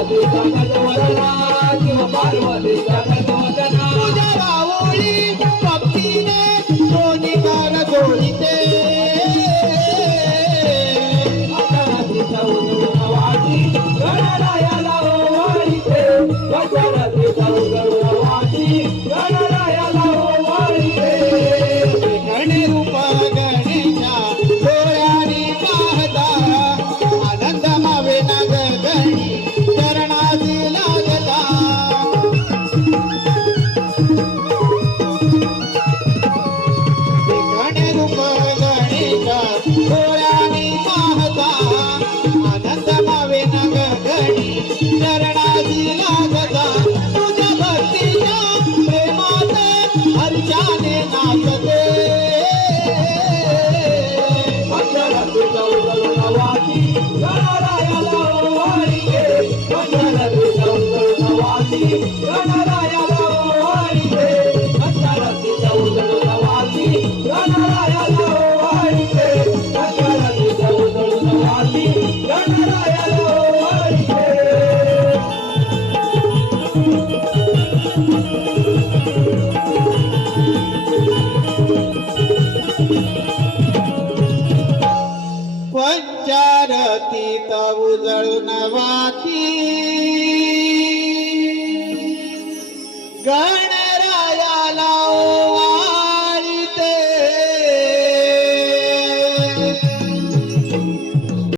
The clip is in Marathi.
पार्वतीचा गजवदना शिव पार्वतीचा गजवदना तुझ्या रावळी भक्तीने दोन्ही कार जोडिते पार्वतीचा उजळून वाटी गणरायाला ओवाळीते पार्वतीचा उजळून वाटी गणरायाला ओवाळीते गणे रूप गणेशा डोळ्याने पाहता आनंद मावे ना गगनी चरणाची लागला गणे रूप गणेशा डोळ्याने पाहता आनंद मावे ना गगनी चरणाची लागला तुझ्या भक्तीच्या प्रेमात हर्षाने नाचते पार्वतीचा उजळून वाटी गणरायाला ओवाळीते पार्वतीचा उजळून वाटी गणरायाला ओवाळीते पार्वतीचा उजळून वाटी गणरायाला ओवाळीते पार्वतीचा उजळून वाटी गणरायाला ओवाळीते पंचारतीत उजळून वाटी गण